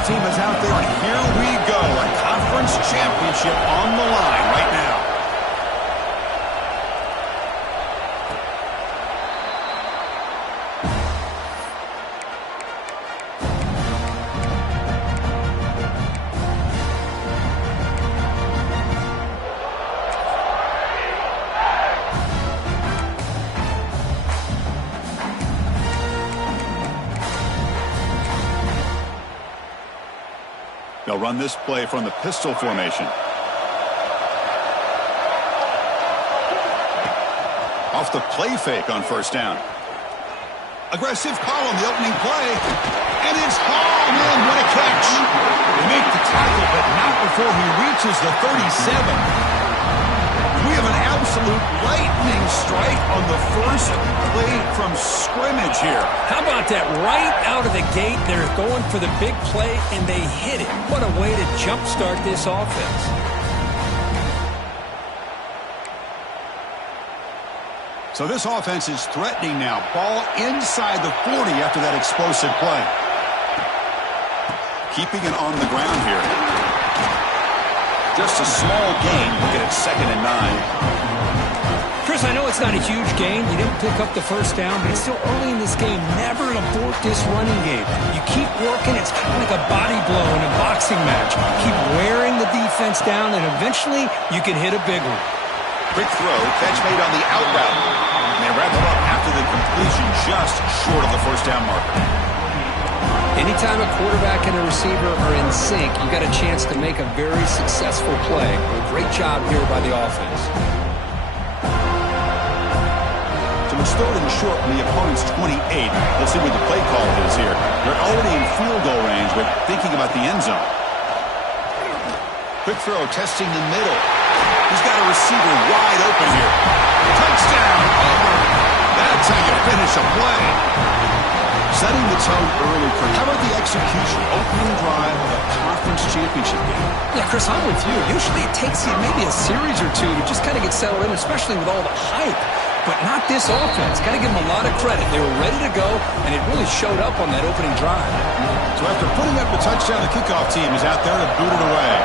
kickoff team is out there, and here we go. A conference championship on the line right now. They'll run this play from the pistol formation. Off the play fake on first down. Aggressive call on the opening play. And it's hauled in. What a catch. They make the tackle, but not before he reaches the 37. We have an absolute lightning strike on the first play from scrimmage here. How about that? Right out of the gate, they're going for the big play, and they hit it. What a way to jumpstart this offense. So this offense is threatening now. Ball inside the 40 after that explosive play. Keeping it on the ground here. Just a small gain. Look at it, 2nd and 9. Chris, I know it's not a huge gain. You didn't pick up the first down, but it's still early in this game. Never abort this running game. You keep working. It's kind of like a body blow in a boxing match. Keep wearing the defense down, and eventually you can hit a big one. Quick throw, catch made on the out route. And they wrap it up after the completion, just short of the first down marker. Anytime a quarterback and a receiver are in sync, you got a chance to make a very successful play. Great job here by the offense. So it's 3rd and short from the opponent's 28. Let's see what the play call is here. They're already in field goal range, but thinking about the end zone. Quick throw, testing the middle. He's got a receiver wide open here. Touchdown, Auburn. That's how you finish a play. Setting the tone early. How about the execution? Opening drive of a conference championship game. Yeah, Chris, I'm with you. Usually it takes you maybe a series or two to just kind of get settled in, especially with all the hype. But not this offense. Got to give them a lot of credit. They were ready to go, and it really showed up on that opening drive. So after putting up the touchdown, the kickoff team is out there to boot it away.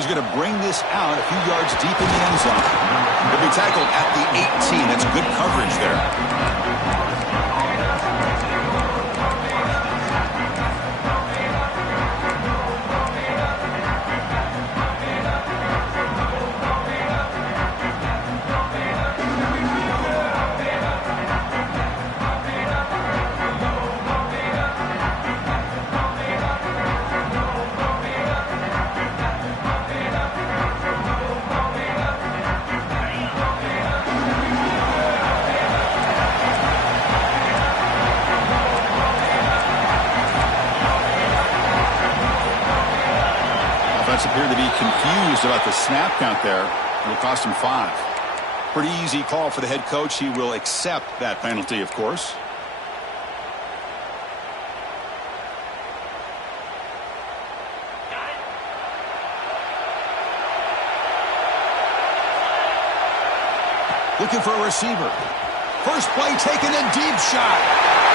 He's going to bring this out a few yards deep in the end zone. He'll be tackled at the 18. That's good coverage there. Appear to be confused about the snap count there. It'll cost him 5. Pretty easy call for the head coach. He will accept that penalty, of course. Looking for a receiver. First play taken, a deep shot.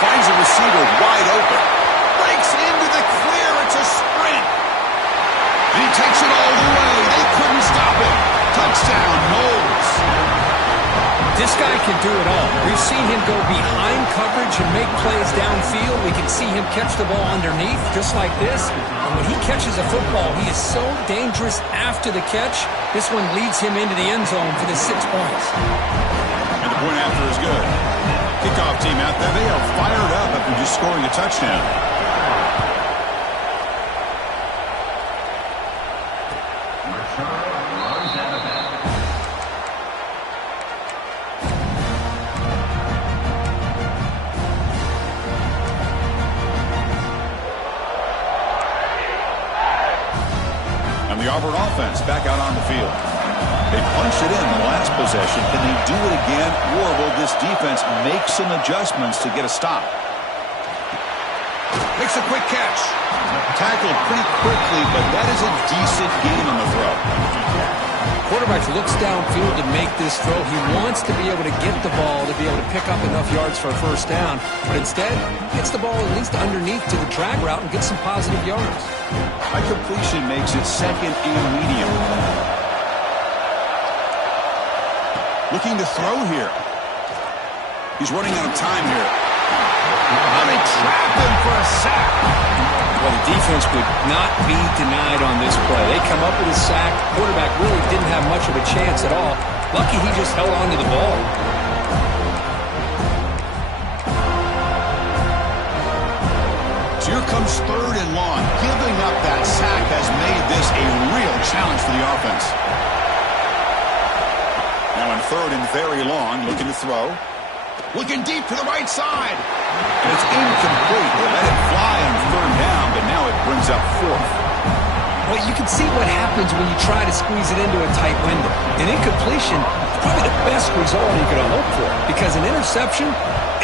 Finds a receiver wide open. Breaks into the clear. It's a sprint. And he takes it all the way. They couldn't stop him. Touchdown, noles. This guy can do it all. We've seen him go behind coverage and make plays downfield. We can see him catch the ball underneath, just like this. And when he catches a football, he is so dangerous after the catch. This one leads him into the end zone for the 6 points. And the point after is good. Kickoff team out there. They are fired up after just scoring a touchdown. The Auburn offense back out on the field. They punched it in the last possession. Can they do it again, or will this defense make some adjustments to get a stop? Makes a quick catch. Tackled pretty quickly, but that is a decent gain on the throw. quarterback looks downfield to make this throw. He wants to be able to get the ball to be able to pick up enough yards for a first down. But instead, he gets the ball at least underneath to the drag route and gets some positive yards. High completion makes it second and medium. Looking to throw here. He's running out of time here. Oh, they trap him for a sack. Well, the defense would not be denied on this play. They come up with a sack. Quarterback really didn't have much of a chance at all. Lucky he just held on to the ball. So here comes third and long. Giving up that sack has made this a real challenge for the offense. Now on third and very long, looking to throw. Looking deep to the right side. And it's incomplete. They let it fly on third down, but now it brings up fourth. Well, you can see what happens when you try to squeeze it into a tight window. An incompletion is probably the best result you're going to hope for, because an interception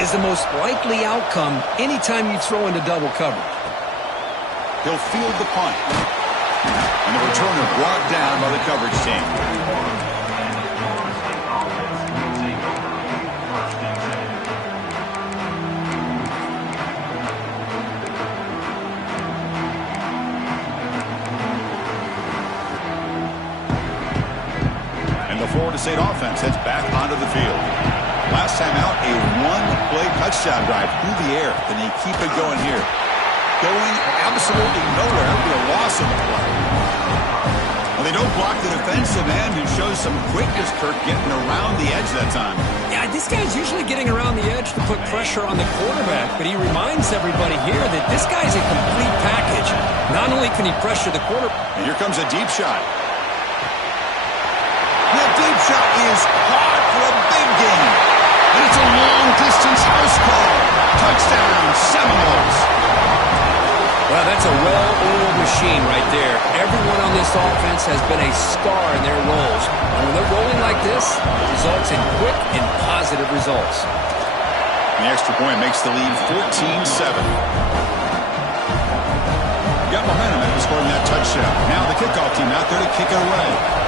is the most likely outcome anytime you throw into double coverage. He'll field the punt. And the returner brought down by the coverage team. Florida State offense heads back onto the field. Last time out, a one-play touchdown drive through the air. Then they keep it going here. Going absolutely nowhere. It'll be a loss on the play. Well, they don't block the defensive end, who shows some quickness, Kirk, getting around the edge that time. Yeah, this guy's usually getting around the edge to put pressure on the quarterback, but he reminds everybody here that this guy's a complete package. Not only can he pressure the quarterback. And here comes a deep shot. The deep shot is caught for a big gain. And it's a long-distance house call. Touchdown, Seminoles. Well, that's a well-oiled machine right there. Everyone on this offense has been a star in their roles. And when they're rolling like this, it results in quick and positive results. The extra point makes the lead 14-7. Got momentum after scoring that touchdown. Now the kickoff team out there to kick it away.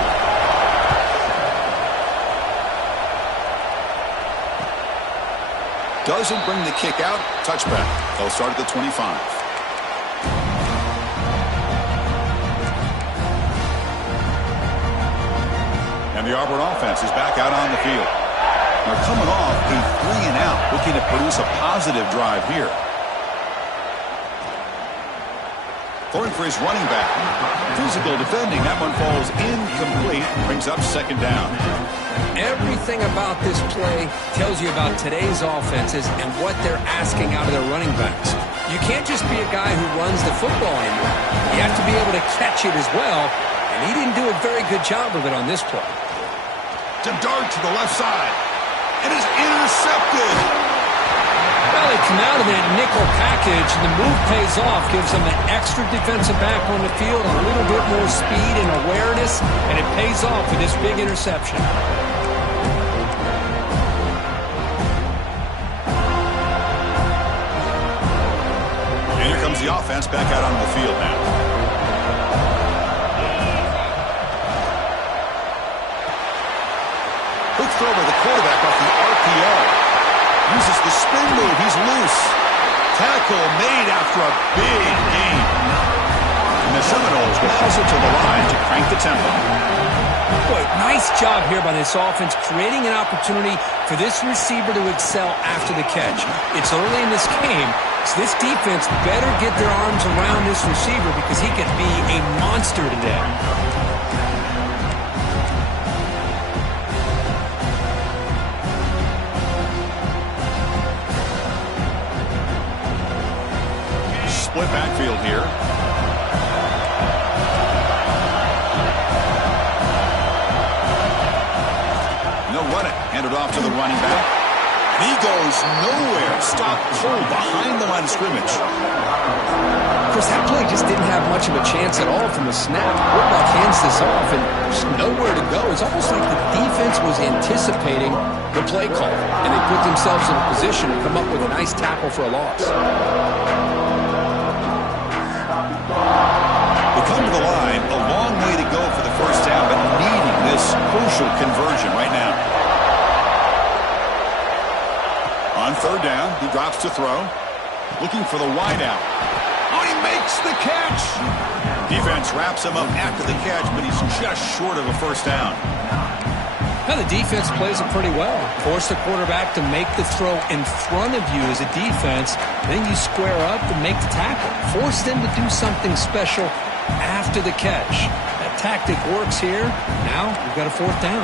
Doesn't bring the kick out. Touchback. They'll start at the 25. And the Auburn offense is back out on the field. They're coming off a 3-and-out, looking to produce a positive drive here. Throwing for his running back. Physical defending. That one falls incomplete. Brings up second down. Everything about this play tells you about today's offenses and what they're asking out of their running backs. You can't just be a guy who runs the football anymore. You have to be able to catch it as well, and he didn't do a very good job of it on this play. To dart to the left side. It is intercepted. Well, they come out of that nickel package, and the move pays off, gives them an extra defensive back on the field, a little bit more speed and awareness, and it pays off with this big interception. And here comes the offense back out onto the field now. Quick throw by the quarterback off the RPO. Uses the spin move. He's loose. Tackle made after a big gain. And the Seminoles will hustle to the line to crank the tempo. Boy, nice job here by this offense, creating an opportunity for this receiver to excel after the catch. It's early in this game, so this defense better get their arms around this receiver because he could be a monster today. Split backfield here. They'll run it. Hand it off to the running back. And he goes nowhere. Stopped cold behind the line of scrimmage. Of course, that play just didn't have much of a chance at all from the snap. Quarterback hands this off, and there's nowhere to go. It's almost like the defense was anticipating the play call, and they put themselves in a position to come up with a nice tackle for a loss. They come to the line, a long way to go for the first down, but needing this this crucial conversion right now. On third down, he drops to throw. Looking for the wide out. Oh, he makes the catch. Defense wraps him up after the catch, but he's just short of a first down. Now the defense plays it pretty well. Force the quarterback to make the throw in front of you as a defense. Then you square up and make the tackle. Force them to do something special after the catch. That tactic works here. Now we've got a fourth down.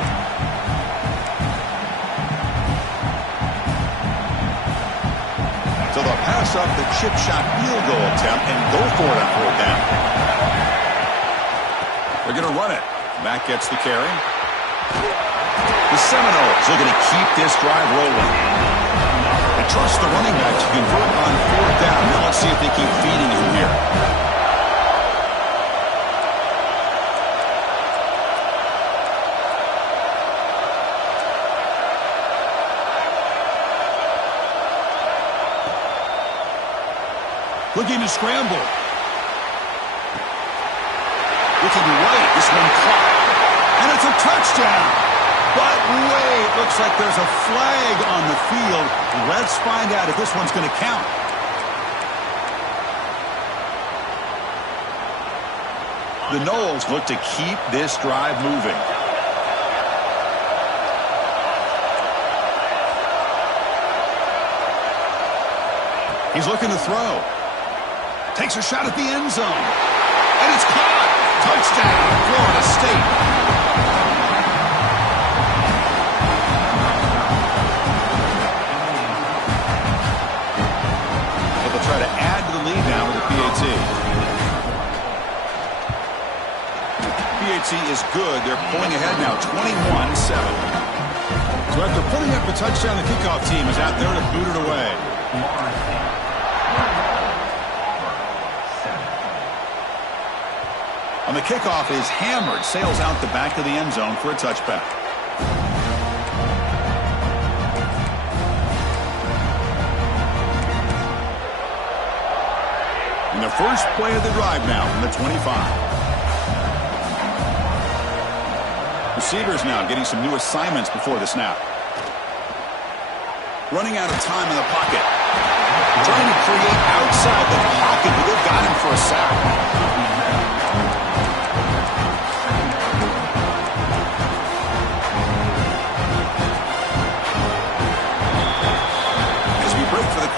So they'll pass up the chip shot field goal attempt and go for it on fourth down. They're going to run it. Mack gets the carry. The Seminoles looking to keep this drive rolling. They trust the running back to convert on fourth down. Now let's see if they keep feeding him here. Looking to scramble. Looking right. This one caught. And it's a touchdown. But wait, looks like there's a flag on the field. Let's find out if this one's going to count. The Noles look to keep this drive moving. He's looking to throw. Takes a shot at the end zone. And it's caught. Touchdown, Florida State. Try to add to the lead now with the PAT. PAT is good. They're pulling ahead now, 21-7. So after putting up a touchdown, the kickoff team is out there to boot it away. On the kickoff is hammered, sails out the back of the end zone for a touchback. And the first play of the drive now from the 25. Receivers now getting some new assignments before the snap. Running out of time in the pocket. Trying to create outside the pocket, but they've got him for a sack.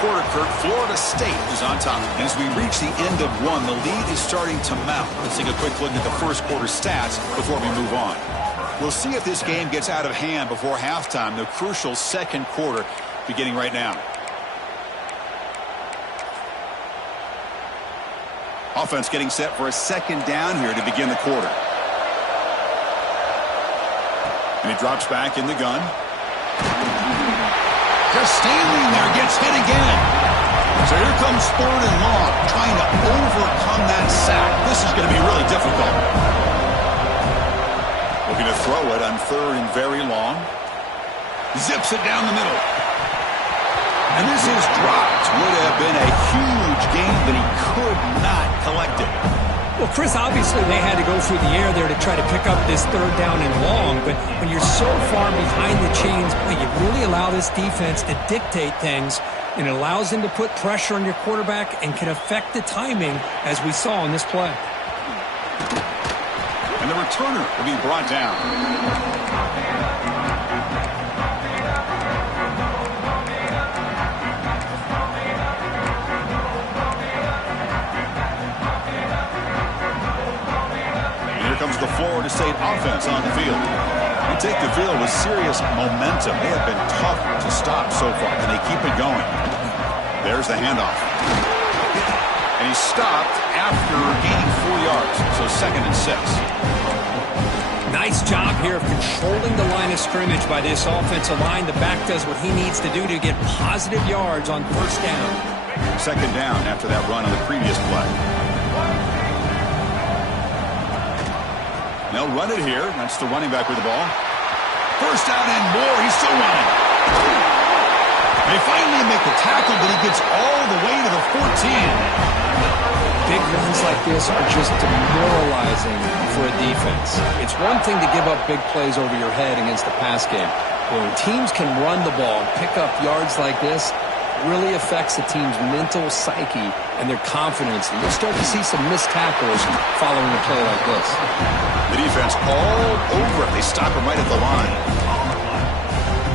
Quarter, Kurt, Florida State is on top. And as we reach the end of one, the lead is starting to mount. Let's take a quick look at the first quarter stats before we move on. We'll see if this game gets out of hand before halftime, the crucial second quarter beginning right now. Offense getting set for a second down here to begin the quarter. And he drops back in the gun. Just standing there, gets hit again. So here comes third and long, trying to overcome that sack. This is going to be really difficult. Looking to throw it on third and very long. Zips it down the middle. And this is dropped. Would have been a huge gain, but he could not collect it. Well, Chris, obviously they had to go through the air there to try to pick up this third down and long, but when you're so far behind the chains, you really allow this defense to dictate things, and it allows them to put pressure on your quarterback and can affect the timing, as we saw in this play. And the returner will be brought down. Comes the Florida State offense on the field. They take the field with serious momentum. They have been tough to stop so far, and they keep it going. There's the handoff. And he's stopped after gaining 4 yards, so 2nd and 6. Nice job here of controlling the line of scrimmage by this offensive line. The back does what he needs to do to get positive yards on first down. 2nd down after that run on the previous play. They'll run it here. That's the running back with the ball. First down and more. He's still running. They finally make the tackle, but he gets all the way to the 14. Big runs like this are just demoralizing for a defense. It's one thing to give up big plays over your head against the pass game. But when teams can run the ball and pick up yards like this, it really affects the team's mental psyche and their confidence. And you'll start to see some missed tackles following a play like this. The defense all over it. They stop him right at the line.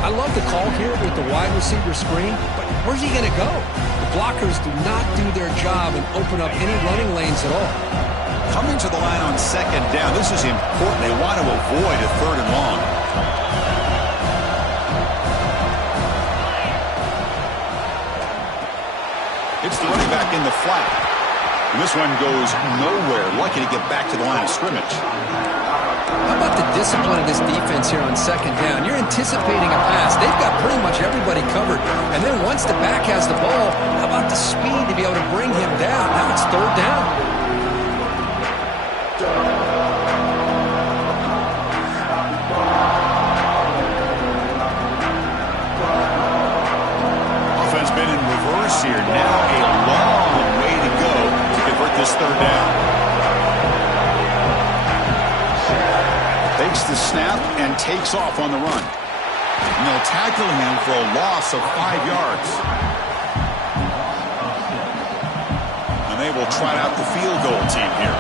I love the call here with the wide receiver screen, but where's he going to go? The blockers do not do their job and open up any running lanes at all. Coming to the line on second down. This is important. They want to avoid a third and long. It's the running back in the flat. And this one goes nowhere. Lucky to get back to the line of scrimmage. How about the discipline of this defense here on second down? You're anticipating a pass. They've got pretty much everybody covered. And then once the back has the ball, how about the speed to be able to bring him down? Now it's third down. Offense been in reverse here. Now a long way to go to convert this third down. Takes the snap and takes off on the run. And they'll tackle him for a loss of 5 yards. And they will trot out the field goal team here.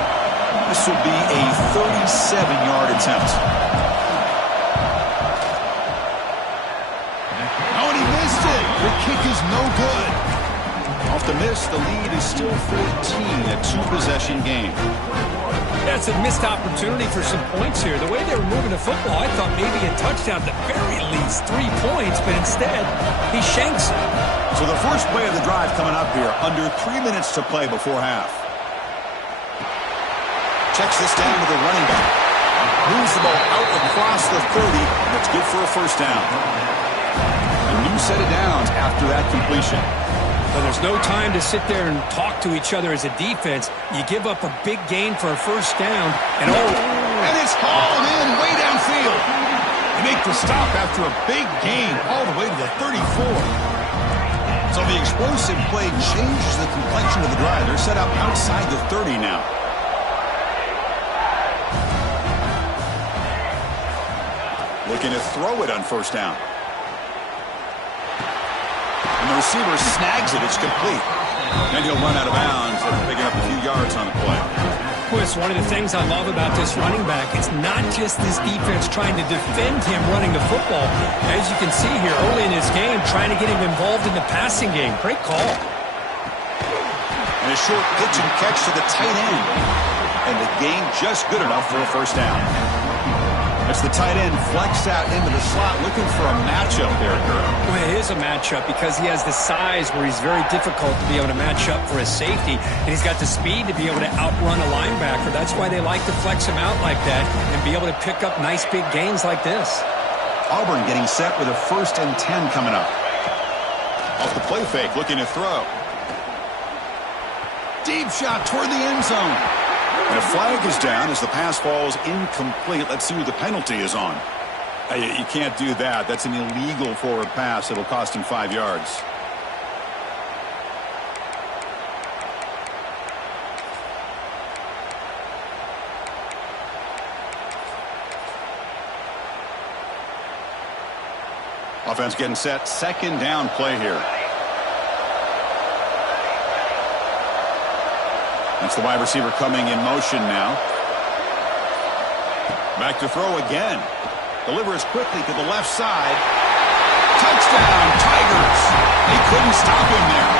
This will be a 37-yard attempt. Oh, and he missed it. The kick is no good. Off the miss, the lead is still 14, a two-possession game. That's a missed opportunity for some points here. The way they were moving the football, I thought maybe a touchdown, at the very least 3 points, but instead, he shanks it. So the first play of the drive coming up here, under 3 minutes to play before half. Checks this down to the running back. Moves the ball out across the 30, and it's good for a first down. A new set of downs after that completion. But there's no time to sit there and talk to each other as a defense. You give up a big gain for a first down, and and it's hauled in way downfield. They make the stop after a big gain all the way to the 34. So the explosive play changes the complexion of the drive. They're set up outside the 30 now. Looking to throw it on first down. And the receiver snags it. It's complete. And he'll run out of bounds after picking up a few yards on the play. Chris, one of the things I love about this running back, it's not just this defense trying to defend him running the football. As you can see here early in this game, trying to get him involved in the passing game. Great call. And a short pitch and catch to the tight end. And the gain just good enough for a first down. It's the tight end flexed out into the slot, looking for a matchup there, Kurt. Well, it is a matchup because he has the size where he's very difficult to be able to match up for his safety, and he's got the speed to be able to outrun a linebacker. That's why they like to flex him out like that and be able to pick up nice big gains like this. Auburn getting set with a 1st and 10 coming up. Off the play fake, looking to throw. Deep shot toward the end zone. And a flag is down as the pass falls incomplete. Let's see who the penalty is on. You can't do that. That's an illegal forward pass. It'll cost him 5 yards. Offense getting set. Second down play here. That's the wide receiver coming in motion now. Back to throw again. Delivers quickly to the left side. Touchdown, Tigers. They couldn't stop him there.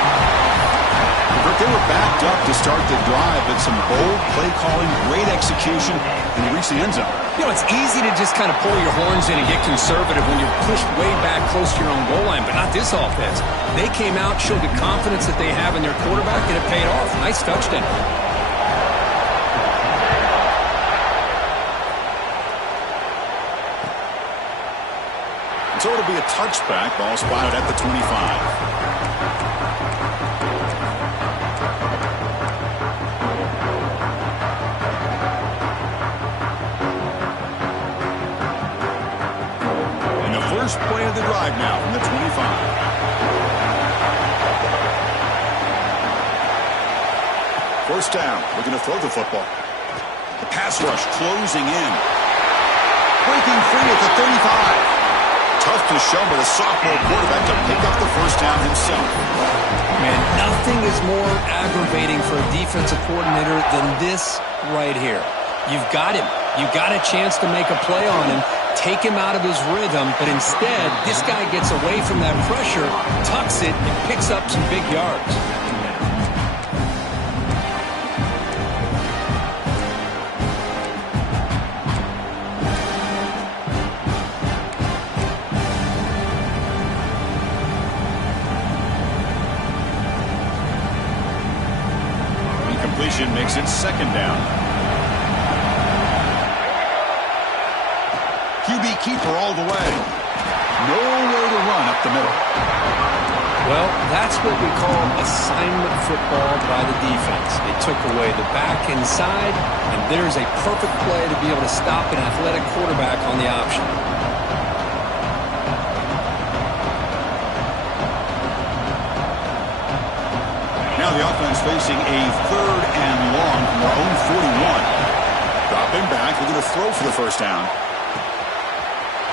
They were backed up to start the drive, but some bold play calling, great execution, and he reached the end zone. You know, it's easy to just kind of pull your horns in and get conservative when you're pushed way back close to your own goal line, but not this offense. They came out, showed the confidence that they have in their quarterback, and it paid off. Nice touchdown. So it'll be a touchback. Ball spotted at the 25. First play of the drive now from the 25. First down. We're going to throw the football. The pass rush closing in. Breaking free at the 35. Tough to show, but a sophomore quarterback to pick up the first down himself. Man, nothing is more aggravating for a defensive coordinator than this right here. You've got him. You've got a chance to make a play on him, take him out of his rhythm, but instead, this guy gets away from that pressure, tucks it, and picks up some big yards. Incompletion makes it second down. QB keeper all the way. Nowhere to run up the middle. Well, that's what we call assignment football by the defense. They took away the back inside, and there's a perfect play to be able to stop an athletic quarterback on the option. Now the offense facing a third and long from their own 41. Dropping back, they're going to throw for the first down.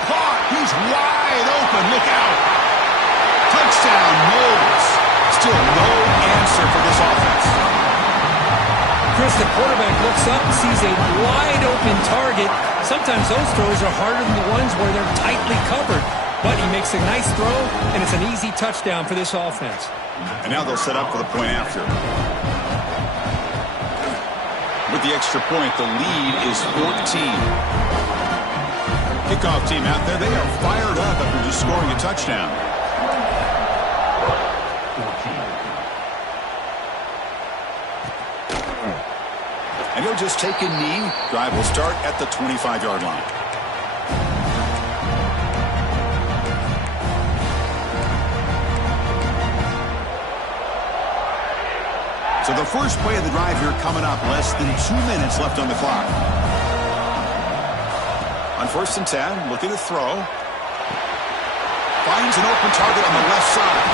Caught! He's wide open. Look out! Touchdown, noles. Still no answer for this offense. Chris, the quarterback looks up and sees a wide open target. Sometimes those throws are harder than the ones where they're tightly covered. But he makes a nice throw, and it's an easy touchdown for this offense. And now they'll set up for the point after. With the extra point, the lead is 14. Kickoff team out there, they are fired up after just scoring a touchdown. And he'll just take a knee. Drive will start at the 25-yard line. So the first play of the drive here coming up. Less than 2 minutes left on the clock. On 1st and 10, looking to throw. Finds an open target on the left side.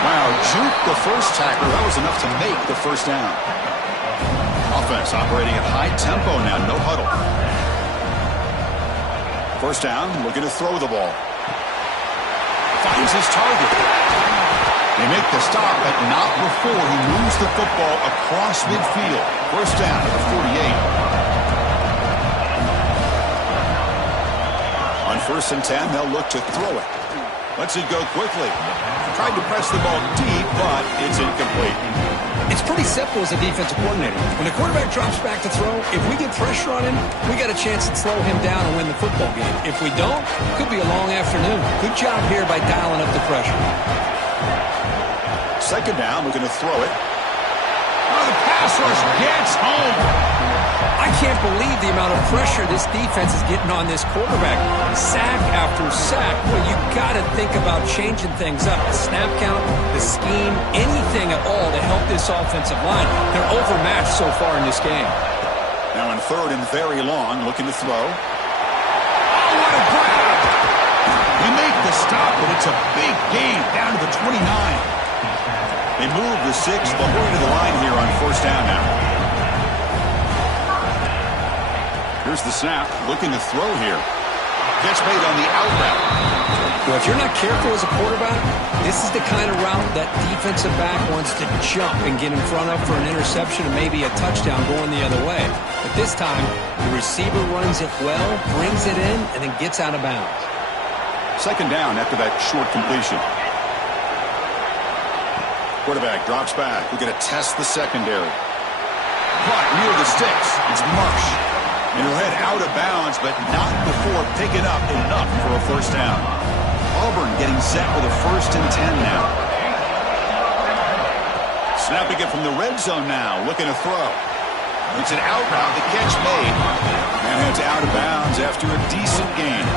Wow, juke the first tackler. That was enough to make the first down. Offense operating at high tempo now. No huddle. First down, looking to throw the ball. Finds his target. They make the stop, but not before he moves the football across midfield. First down at the 48. On 1st and 10, they'll look to throw it. Lets it go quickly. Tried to press the ball deep, but it's incomplete. It's pretty simple as a defensive coordinator. When the quarterback drops back to throw, if we get pressure on him, we got a chance to slow him down and win the football game. If we don't, it could be a long afternoon. Good job here by dialing up the pressure. Second down, we're going to throw it. Oh, the pass rush gets home. I can't believe the amount of pressure this defense is getting on this quarterback. Sack after sack. Well, you got to think about changing things up. The snap count, the scheme, anything at all to help this offensive line. They're overmatched so far in this game. Now in 3rd and very long, looking to throw. Oh, what a grab! They make the stop, but it's a big gain down to the 29. They move the 6. They'll bring to the line here on 1st down now. Here's the snap. Looking to throw here. Catch made on the out route. Well, if you're not careful as a quarterback, this is the kind of route that defensive back wants to jump and get in front of for an interception and maybe a touchdown going the other way. But this time, the receiver runs it well, brings it in, and then gets out of bounds. Second down after that short completion. Quarterback drops back. We're going to test the secondary. Caught near the sticks. It's Marsh. And he'll head out of bounds, but not before picking up enough for a first down. Auburn getting set with a 1st and 10 now. Snapping it from the red zone now. Looking to throw. It's an out route. The catch made. And heads out of bounds after a decent gain.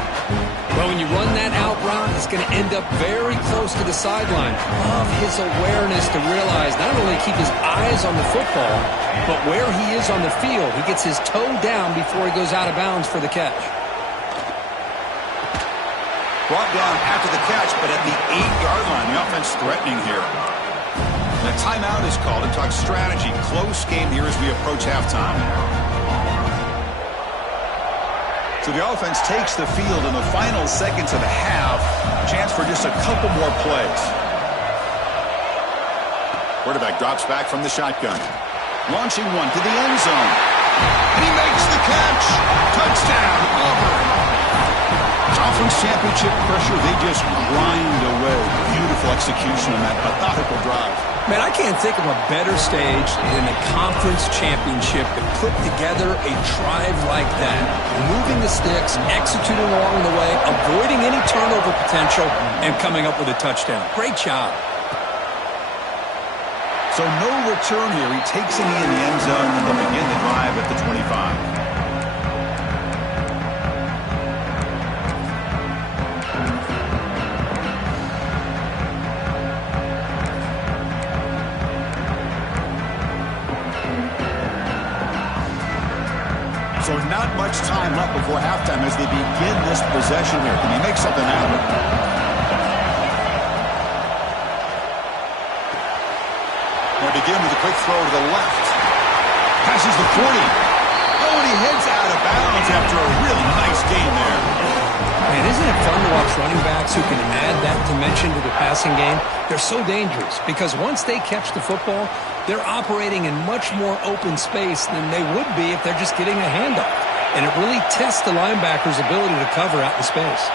Well, when you run that out route, it's going to end up very close to the sideline. Love his awareness to realize not only keep his eyes on the football, but where he is on the field. He gets his toe down before he goes out of bounds for the catch. Brought down after the catch, but at the 8-yard line, the offense threatening here. And a timeout is called to talk strategy. Close game here as we approach halftime. So the offense takes the field in the final seconds of the half. Chance for just a couple more plays. Quarterback drops back from the shotgun. Launching one to the end zone. And he makes the catch. Touchdown, Auburn. Conference championship pressure, they just grind away. Beautiful execution on that methodical drive. Man, I can't think of a better stage than a conference championship to put together a drive like that. Moving the sticks, executing along the way, avoiding any turnover potential, and coming up with a touchdown. Great job. So no return here. He takes it in the end zone, and they'll begin the drive at the 25. So not much time left before halftime as they begin this possession here. Can he make something happen? They begin with a quick throw to the left. Passes the 40. Oh, and he heads out of bounds after a really nice gain there. Man, isn't it fun to watch running backs who can add that dimension to the passing game? They're so dangerous because once they catch the football, they're operating in much more open space than they would be if they're just getting a handoff. And it really tests the linebacker's ability to cover out in space.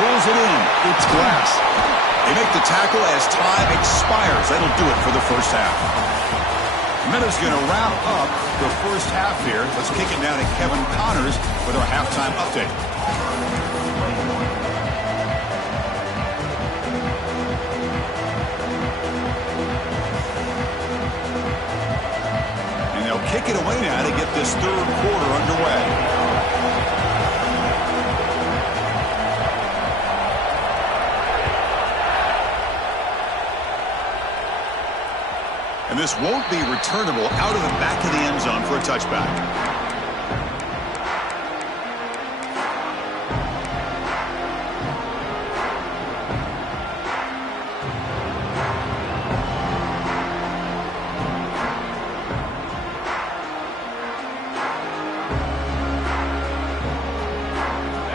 Pulls it in. It's glass. They make the tackle as time expires. That'll do it for the first half. Minutes going to wrap up the first half here. Let's kick it down to Kevin Connors with our halftime update. And they'll kick it away now to get this third quarter underway. And this won't be returnable out of the back of the end zone for a touchback.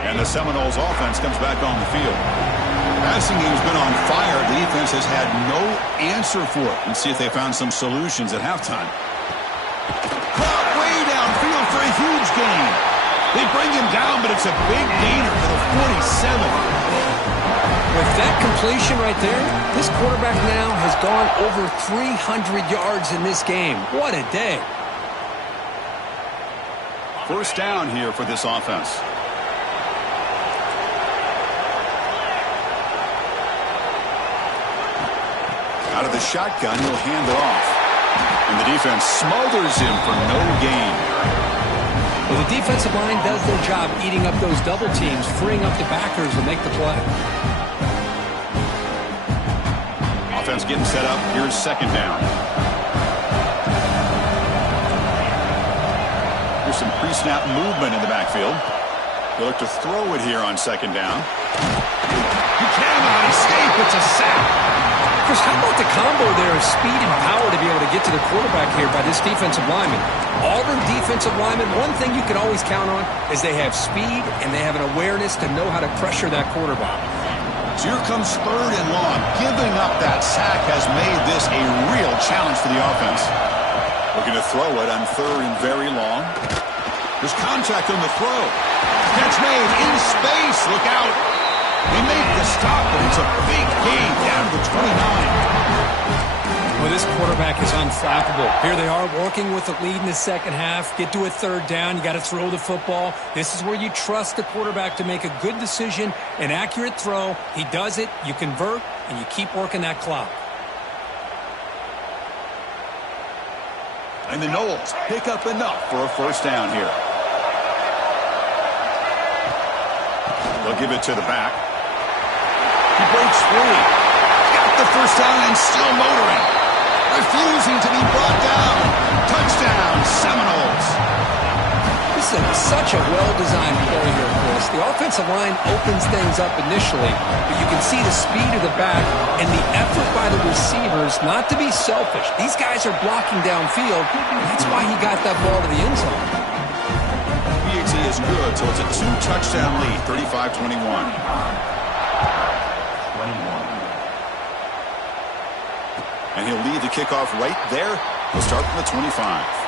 And the Seminoles offense comes back on the field. Passing game's been on fire. The defense has had no answer for it. Let's see if they found some solutions at halftime. Caught way downfield for a huge gain. They bring him down, but it's a big gainer to the 47. With that completion right there, this quarterback now has gone over 300 yards in this game. What a day. First down here for this offense. Out of the shotgun, he'll hand it off. And the defense smothers him for no gain. Well, the defensive line does their job eating up those double teams, freeing up the backers to make the play. Offense getting set up. Here's second down. Here's some pre-snap movement in the backfield. They'll look to throw it here on second down. He cannot escape. It's a sack. Chris, how about the combo there of speed and power to be able to get to the quarterback here by this defensive lineman? Auburn defensive lineman, one thing you can always count on is they have speed and they have an awareness to know how to pressure that quarterback. So here comes third and long. Giving up that sack has made this a real challenge for the offense. Looking to throw it on third and very long. There's contact on the throw. Catch made in space. Look out. They make the stop, but it's a big gain down to the 29. Well, this quarterback is unflappable. Here they are working with the lead in the second half. Get to a third down. You got to throw the football. This is where you trust the quarterback to make a good decision, an accurate throw. He does it. You convert, and you keep working that clock. And the Noles pick up enough for a first down here. They'll give it to the back. He breaks free. Got the first down and still motoring. Refusing to be brought down. Touchdown, Seminoles. This is such a well-designed play here, Chris. The offensive line opens things up initially, but you can see the speed of the back and the effort by the receivers not to be selfish. These guys are blocking downfield, and that's why he got that ball to the end zone. PAT is good, so it's a 2-touchdown lead, 35-21. And he'll lead the kickoff right there. He'll start from the 25.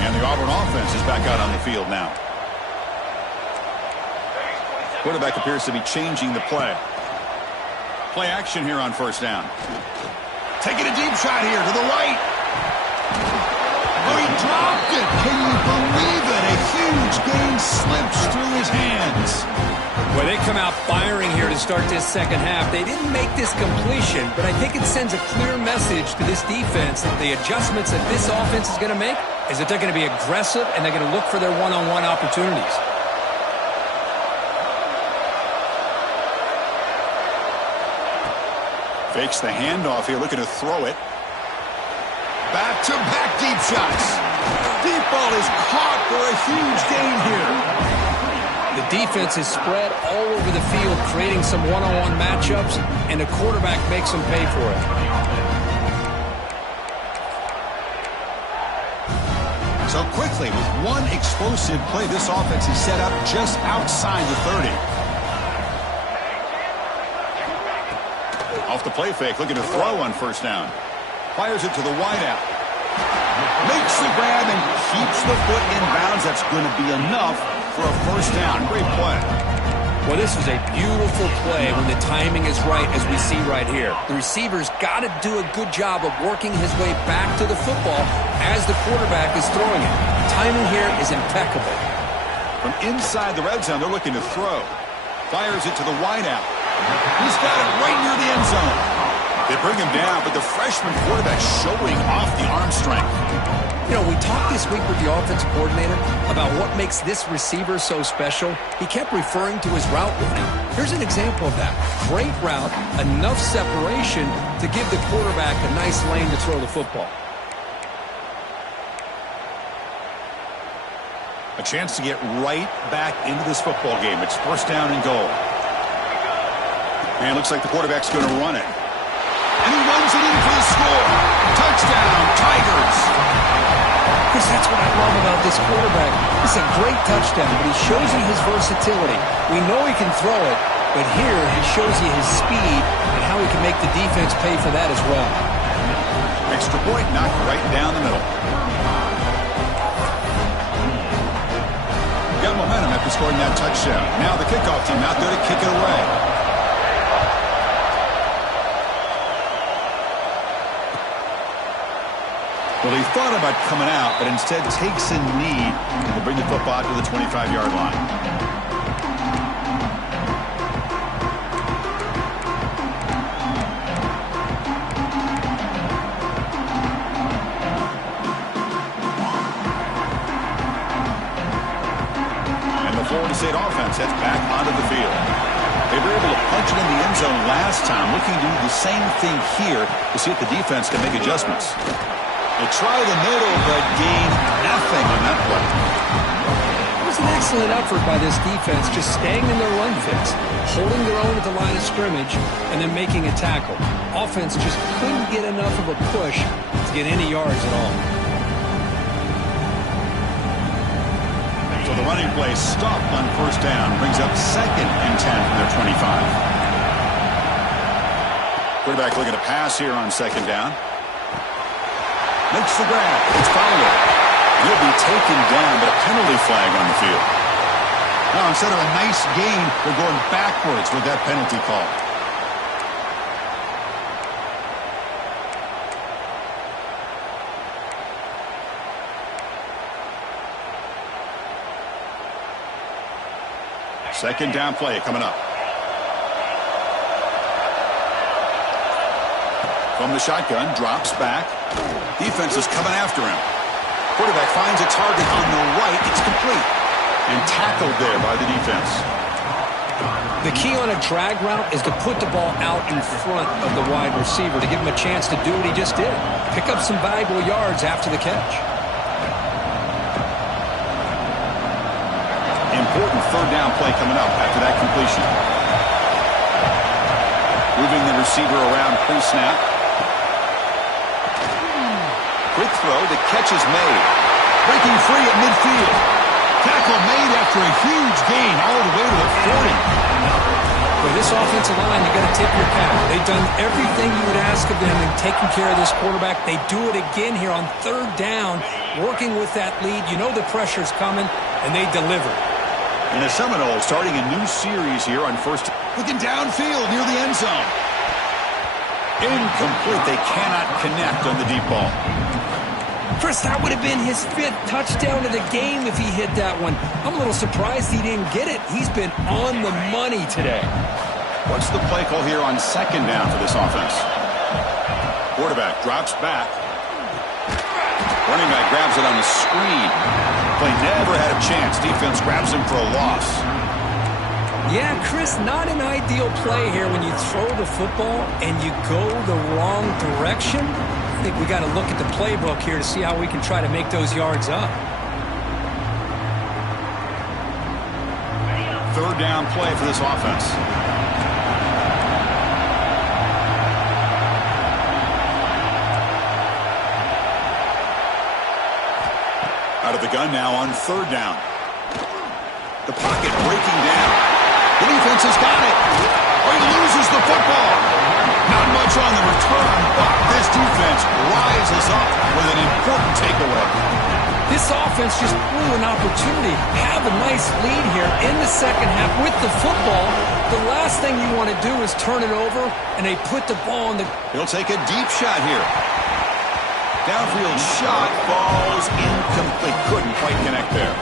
And the Auburn offense is back out on the field now. Quarterback appears to be changing the play. Play action here on first down. Taking a deep shot here to the right. Oh, he dropped it. Can you believe it? A huge gain slips through his hands. Well, they come out firing here to start this second half. They didn't make this completion, but I think it sends a clear message to this defense that the adjustments that this offense is going to make is that they're going to be aggressive and they're going to look for their one-on-one opportunities. Fakes the handoff here, looking to throw it. Back-to-back deep shots. Deep ball is caught for a huge gain here. The defense is spread all over the field, creating some one-on-one matchups, and the quarterback makes them pay for it. So quickly, with one explosive play, this offense is set up just outside the 30. Off the play fake, looking to throw on first down. Fires it to the wideout. Makes the grab and keeps the foot in bounds. That's going to be enough for a first down. Great play. Well, this is a beautiful play when the timing is right, as we see right here. The receiver's got to do a good job of working his way back to the football as the quarterback is throwing it. Timing here is impeccable. From inside the red zone, they're looking to throw. Fires it to the wideout. He's got it right near the end zone. They bring him down, but the freshman quarterback showing off the arm strength. You know, we talked this week with the offensive coordinator about what makes this receiver so special. He kept referring to his route running. Here's an example of that. Great route, enough separation to give the quarterback a nice lane to throw the football. A chance to get right back into this football game. It's first down and goal. And looks like the quarterback's going to run it. And he runs it in for the score. Touchdown, Tigers. Chris, that's what I love about this quarterback. It's a great touchdown, but he shows you his versatility. We know he can throw it, but here he shows you his speed and how he can make the defense pay for that as well. Extra point knocked right down the middle. Got momentum after scoring that touchdown. Now the kickoff team out there to kick it away. Well, he thought about coming out, but instead takes a knee and will bring the football to the 25-yard line. And the Florida State offense heads back onto the field. They were able to punch it in the end zone last time, looking to do the same thing here to see if the defense can make adjustments. They try the middle, but gain nothing on that play. It was an excellent effort by this defense, just staying in their run fix, holding their own at the line of scrimmage, and then making a tackle. Offense just couldn't get enough of a push to get any yards at all. So the running play stopped on first down, brings up 2nd and 10 from their 25. Quarterback looking to pass here on 2nd down. Makes the grab. It's Fowler. He'll be taken down, but a penalty flag on the field. Now, instead of a nice gain, they're going backwards with that penalty call. Second down play coming up. From the shotgun, drops back. Defense is coming after him. Quarterback finds a target on the right. It's complete. And tackled there by the defense. The key on a drag route is to put the ball out in front of the wide receiver to give him a chance to do what he just did. Pick up some valuable yards after the catch. Important third down play coming up after that completion. Moving the receiver around pre-snap. Quick throw. The catch is made. Breaking free at midfield. Tackle made after a huge gain all the way to the 40. For this offensive line, you got to tip your cap. They've done everything you would ask of them in taking care of this quarterback. They do it again here on third down, working with that lead. You know the pressure's coming, and they deliver. And the Seminoles starting a new series here on first. Looking downfield near the end zone. Incomplete. They cannot connect on the deep ball. Chris, that would have been his 5th touchdown of the game if he hit that one. I'm a little surprised he didn't get it. He's been on the money today. What's the play call here on second down for this offense? Quarterback drops back. Running back grabs it on the screen. Play never had a chance. Defense grabs him for a loss. Yeah, Chris, not an ideal play here when you throw the football and you go the wrong direction. I think we got to look at the playbook here to see how we can try to make those yards up. Third down play for this offense. Out of the gun now on third down. The pocket breaking down. The defense has got it. Oh, he loses the football. Not much on the return, but this defense rises up with an important takeaway. This offense just blew an opportunity. Have a nice lead here in the second half with the football. The last thing you want to do is turn it over, and they put the ball in the... He'll take a deep shot here. Downfield shot falls incomplete. Couldn't quite connect there.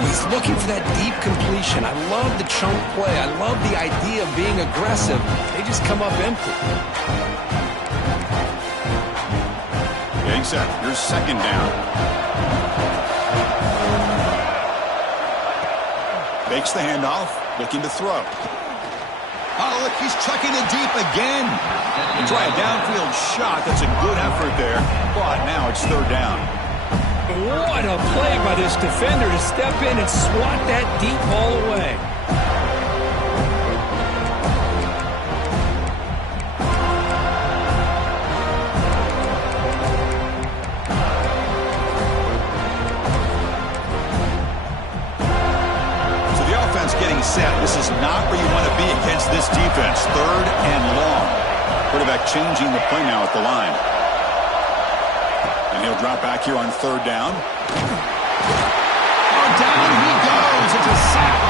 He's looking for that deep completion. I love the chunk play. I love the idea of being aggressive. They just come up empty. Getting set. Here's second down. Fakes the handoff. Looking to throw. Oh, look, he's chucking it deep again. And try a downfield shot. That's a good effort there. But now it's third down. What a play by this defender to step in and swat that deep ball away. So the offense getting set. This is not where you want to be against this defense. Third and long. Quarterback changing the play now at the line. And he'll drop back here on third down. Oh, down he goes. It's a sack.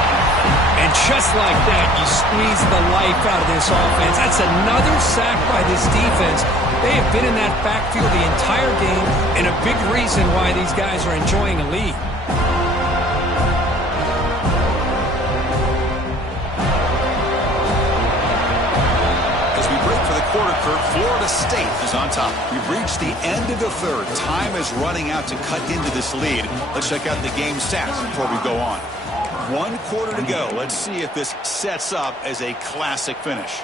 And just like that, you squeeze the life out of this offense. That's another sack by this defense. They have been in that backfield the entire game, and a big reason why these guys are enjoying a lead. Quarter, Kirk. Florida State is on top. We've reached the end of the third. Time is running out to cut into this lead. Let's check out the game stats before we go on. 1 quarter to go. Let's see if this sets up as a classic finish.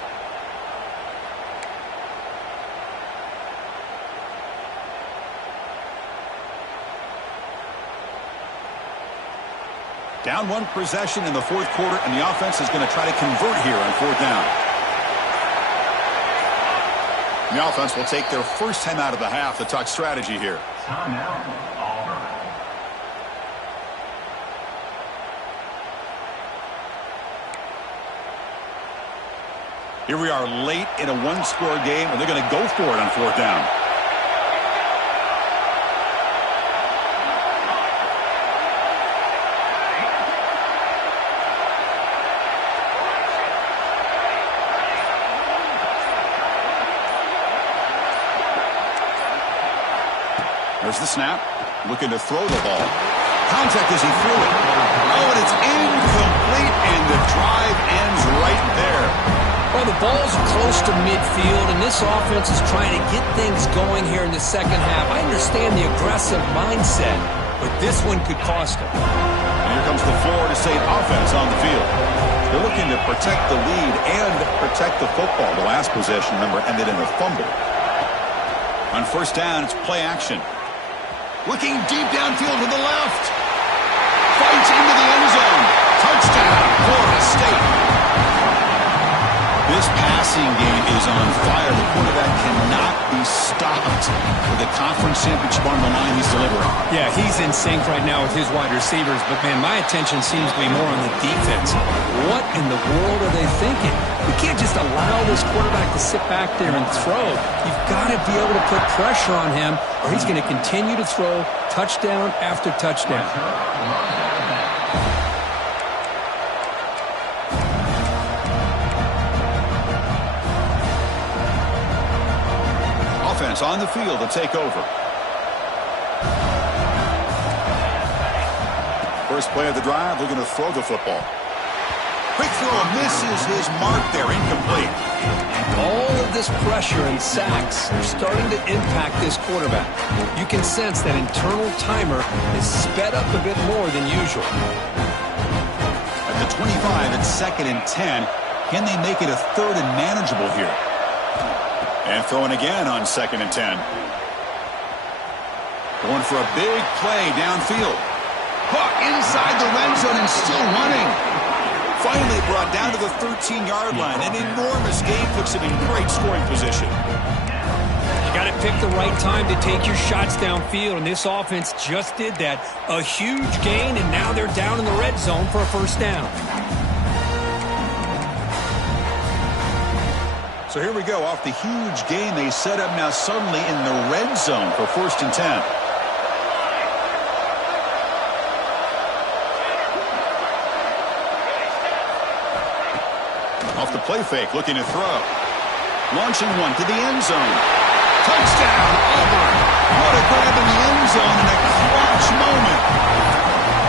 Down 1 possession in the fourth quarter, and the offense is going to try to convert here on fourth down. The offense will take their first time out of the half to talk strategy here. Here we are late in a 1-score game, and they're going to go for it on fourth down. There's the snap. Looking to throw the ball. Contact as he threw it. Oh, and it's incomplete, and the drive ends right there. Well, the ball's close to midfield, and this offense is trying to get things going here in the second half. I understand the aggressive mindset, but this one could cost them. Here comes the Florida State offense on the field. They're looking to protect the lead and protect the football. The last possession, remember, ended in a fumble. On first down, it's play action. Looking deep downfield to the left. Fights into the end zone. Touchdown, Florida State. This passing game is on fire. The quarterback cannot be stopped. With the conference championship on the line, he's delivering. Yeah, he's in sync right now with his wide receivers, but, man, my attention seems to be more on the defense. What in the world are they thinking? We can't just allow this quarterback to sit back there and throw. You've got to be able to put pressure on him, or he's going to continue to throw touchdown after touchdown. Offense on the field to take over. First play of the drive, looking to throw the football. Quick throw, misses his mark there, incomplete. All of this pressure and sacks are starting to impact this quarterback. You can sense that internal timer is sped up a bit more than usual. At the 25, it's 2nd and 10. Can they make it a 3rd and manageable here? And throwing again on 2nd and 10. Going for a big play downfield. Caught inside the red zone and still running. Finally brought down to the 13-yard line. An enormous gain puts him in great scoring position. You got to pick the right time to take your shots downfield, and this offense just did that. A huge gain, and now they're down in the red zone for a first down. So here we go. Off the huge gain, they set up now suddenly in the red zone for 1st and 10. Off the play fake, looking to throw. Launching one to the end zone. Touchdown, Auburn. What a grab in the end zone in a clutch moment.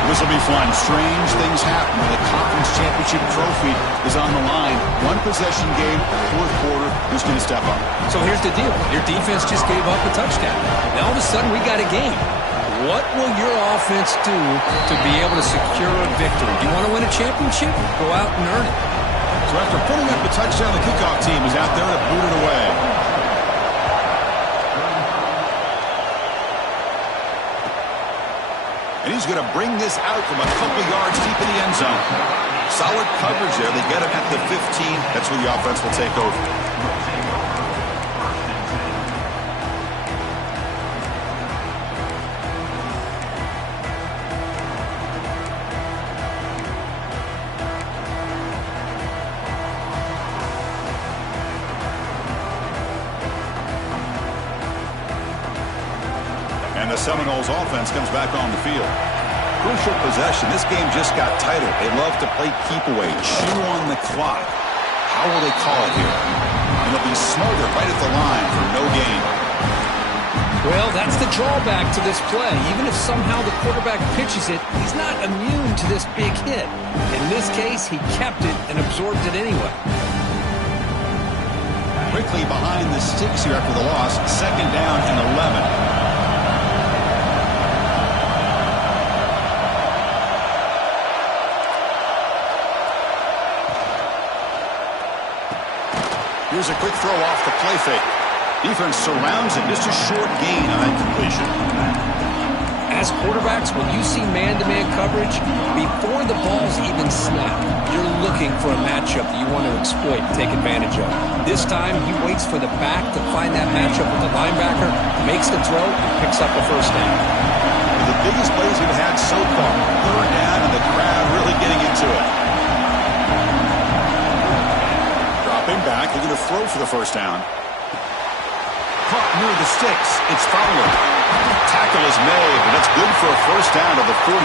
This will be fun. Strange things happen when the conference championship trophy is on the line. One possession game, 4th quarter. Who's going to step up? So here's the deal. Your defense just gave up a touchdown. Now all of a sudden we got a game. What will your offense do to be able to secure a victory? Do you want to win a championship? Go out and earn it. So after putting up the touchdown, the kickoff team is out there to boot it away. And he's going to bring this out from a couple yards deep in the end zone. Solid coverage there. They get him at the 15. That's where the offense will take over. And the Seminoles offense comes back on the field. Crucial possession. This game just got tighter. They love to play keep away, chew on the clock. How will they call it here? And it'll be smothered right at the line for no gain. Well, that's the drawback to this play. Even if somehow the quarterback pitches it, he's not immune to this big hit. In this case, he kept it and absorbed it anyway. Quickly behind the sticks here after the loss. 2nd down and 11. Here's a quick throw off the play fake. Defense surrounds him. Just a short gain on that completion. As quarterbacks, when you see man-to-man coverage, before the ball's even snapped, you're looking for a matchup that you want to exploit and take advantage of. This time, he waits for the back to find that matchup with the linebacker, makes the throw, and picks up a first down. The biggest plays we've had so far. 3rd down, and the crowd really getting into it. Dropping back, looking to throw for the first down. Caught near the sticks. It's Fowler. Tackle is made, but that's good for a first down to the 47.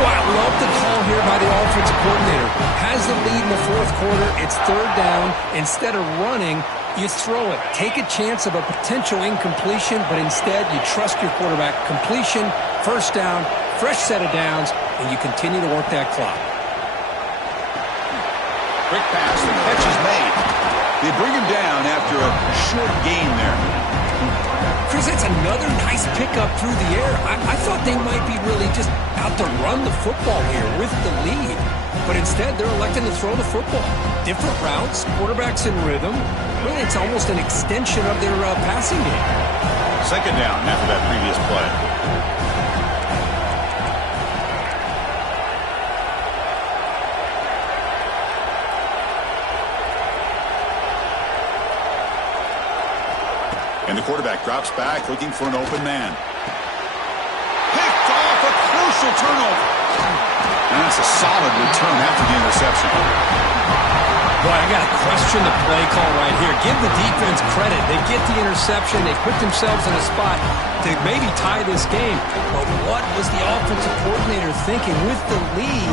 Well, I love the call here by the offensive coordinator. Has the lead in the 4th quarter. It's 3rd down. Instead of running, you throw it. Take a chance of a potential incompletion, but instead you trust your quarterback. Completion, first down, fresh set of downs, and you continue to work that clock. Quick pass, the catch is made. They bring him down after a short gain there. Chris, it's another nice pickup through the air. I thought they might be really just out to run the football here with the lead. But instead, they're electing to throw the football. Different routes, quarterbacks in rhythm. Really, it's almost an extension of their passing game. Second down after that previous play. And the quarterback drops back, looking for an open man. Picked off, a crucial turnover. And that's a solid return after the interception. Boy, I got to question the play call right here. Give the defense credit. They get the interception. They put themselves in a spot to maybe tie this game. But what was the offensive coordinator thinking with the lead,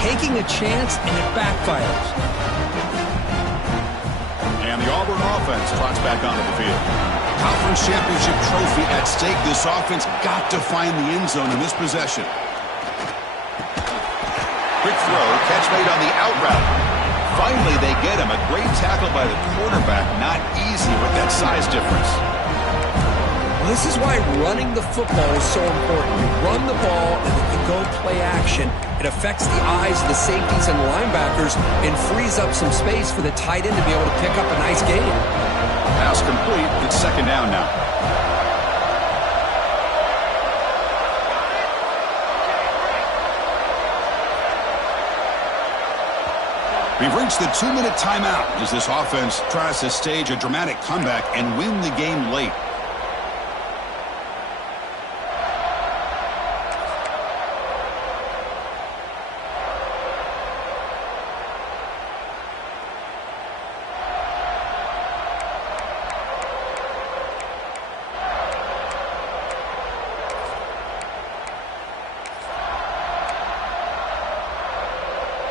taking a chance, and it backfires? And the Auburn offense trots back onto the field. Conference championship trophy at stake. This offense got to find the end zone in this possession. Quick throw, catch made on the out route. Finally, they get him. A great tackle by the quarterback. Not easy with that size difference. Well, this is why running the football is so important. You run the ball and then you go play action. It affects the eyes of the safeties and linebackers and frees up some space for the tight end to be able to pick up a nice gain. Pass complete. It's second down now. We've reached the 2-minute timeout as this offense tries to stage a dramatic comeback and win the game late.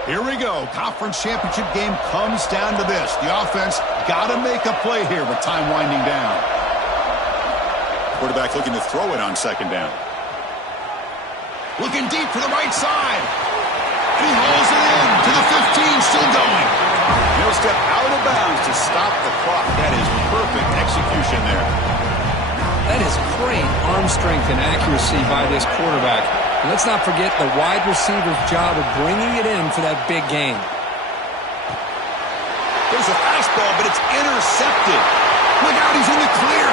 Here we go. Conference championship game comes down to this. The offense got to make a play here with time winding down. Quarterback looking to throw it on second down. Looking deep for the right side. And he hauls it in to the 15, still going. He'll step out of bounds to stop the clock. That is perfect execution there. That is great arm strength and accuracy by this quarterback. And let's not forget the wide receiver's job of bringing it in for that big game. There's a fastball, but it's intercepted. Look out, he's in the clear.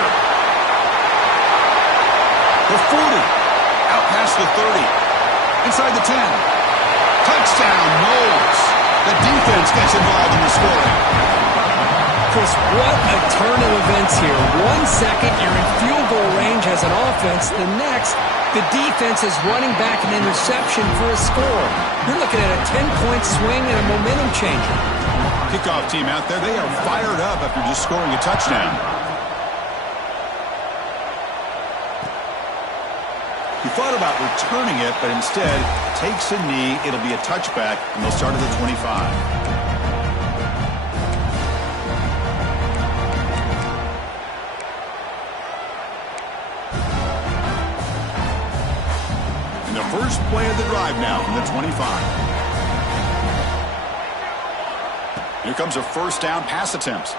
The 40. Out past the 30. Inside the 10. Touchdown, noles. The defense gets involved in the scoring. Chris, what a turn of events here. 1 second, you're in field goal range as an offense. The next, the defense is running back an interception for a score. You're looking at a 10-point swing and a momentum changer. Kickoff team out there, they are fired up after just scoring a touchdown. He thought about returning it, but instead takes a knee. It'll be a touchback, and they'll start at the 25. First play of the drive now from the 25. Here comes a first down pass attempt.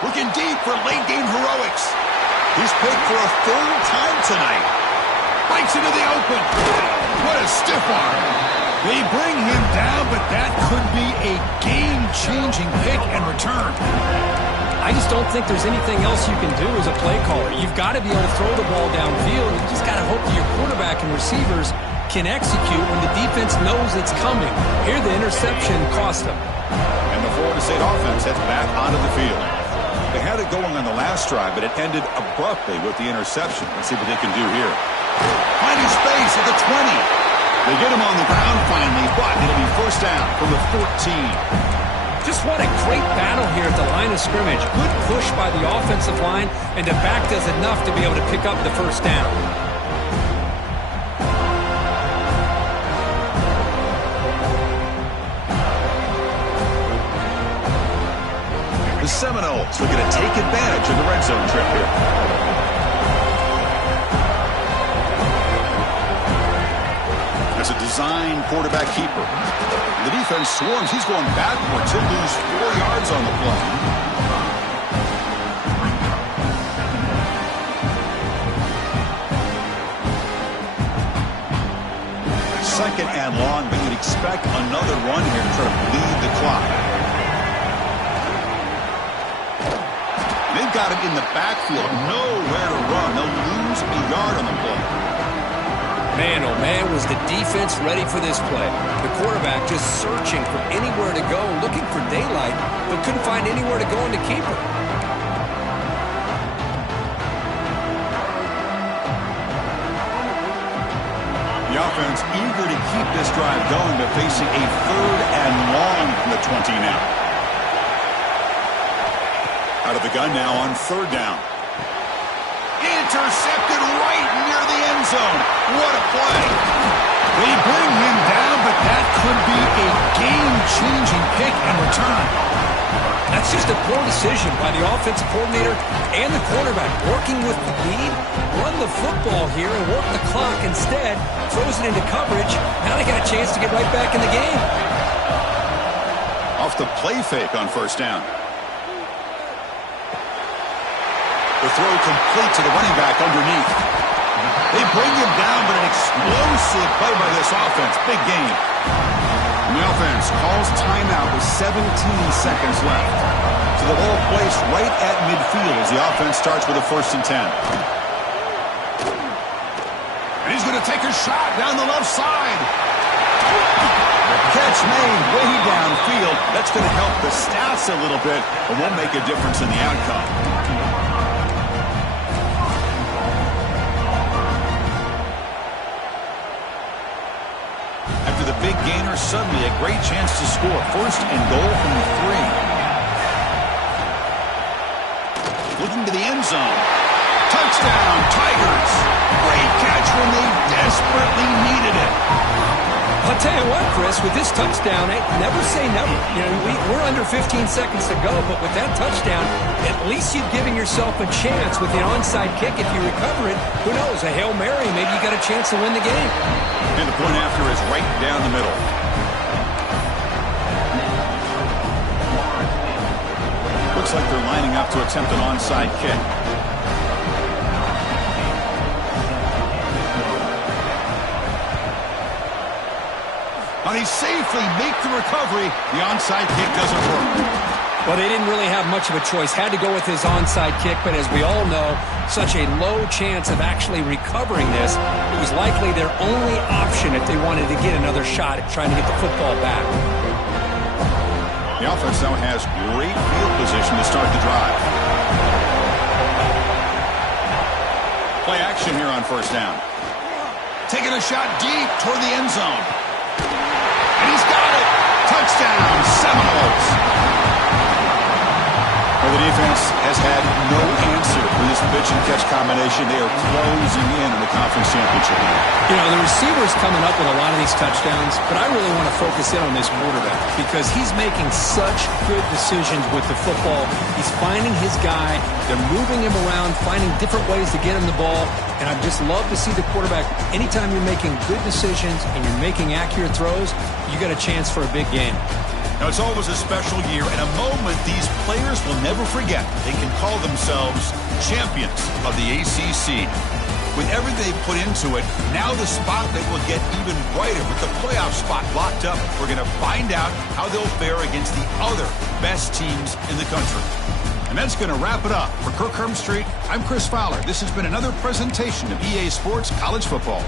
Looking deep for late game heroics. He's picked for a third time tonight. Breaks into the open. What a stiff arm. They bring him down, but that could be a game-changing pick and return. I just don't think there's anything else you can do as a play caller. You've got to be able to throw the ball downfield. You just got to hope that your quarterback and receivers can execute when the defense knows it's coming. Here, the interception cost them. And the Florida State offense heads back onto the field. They had it going on the last drive, but it ended abruptly with the interception. Let's see what they can do here. Finding space at the 20. They get him on the ground finally, but it'll be first down from the 14. Just what a great battle here at the line of scrimmage. Good push by the offensive line, and the back does enough to be able to pick up the first down. The Seminoles looking to take advantage of the red zone trip here. As a design quarterback keeper. The defense swarms. He's going backwards. He'll lose 4 yards on the play. 2nd and long, but you'd expect another run here to try to bleed the clock. They've got it in the backfield. Nowhere to run. They'll lose a yard on the play. Man, oh man, was the defense ready for this play. The quarterback just searching for anywhere to go, looking for daylight, but couldn't find anywhere to go in the keeper. The offense eager to keep this drive going, but facing a 3rd and long from the 20 now. Out of the gun now on 3rd down. Intercepted right near the end zone. What a play. They bring him down, but that could be a game-changing pick and return. That's just a poor decision by the offensive coordinator and the quarterback. Working with the lead, run the football here and work the clock instead. Throws it into coverage. Now they got a chance to get right back in the game. Off the play fake on 1st down. The throw complete to the running back underneath. They bring him down, but an explosive play by this offense. Big game. And the offense calls timeout with 17 seconds left. So the ball placed right at midfield as the offense starts with a 1st and 10. And he's going to take a shot down the left side. Catch made way downfield. That's going to help the stats a little bit, but won't make a difference in the outcome. Big gainer, suddenly a great chance to score. 1st and goal from the 3. Looking to the end zone. Touchdown, Tigers. Great catch when they desperately needed it. I'll tell you what, Chris, with this touchdown, never say never. You know, we're under 15 seconds to go, but with that touchdown, at least you're giving yourself a chance with the onside kick. If you recover it, who knows, a Hail Mary, maybe you got a chance to win the game. And the point after is right down the middle. Looks like they're lining up to attempt an onside kick. How he safely make the recovery. The onside kick doesn't work. Well, they didn't really have much of a choice. Had to go with his onside kick, but as we all know, such a low chance of actually recovering this. It was likely their only option if they wanted to get another shot at trying to get the football back. The offense now has great field position to start the drive. Play action here on 1st down. Taking a shot deep toward the end zone. And he's got it. Touchdown, Seminoles. Well, the defense has had no answer for this pitch and catch combination. They are closing in on the conference championship game. You know, the receiver's coming up with a lot of these touchdowns, but I really want to focus in on this quarterback because he's making such good decisions with the football. He's finding his guy. They're moving him around, finding different ways to get him the ball, and I just love to see the quarterback. Anytime you're making good decisions and you're making accurate throws, you got a chance for a big game. Now, it's always a special year and a moment these players will never forget. They can call themselves champions of the ACC. With everything they put into it, now the spotlight will get even brighter with the playoff spot locked up. We're going to find out how they'll fare against the other best teams in the country. And that's going to wrap it up. For Kirk Street, I'm Chris Fowler. This has been another presentation of EA Sports College Football.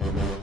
it.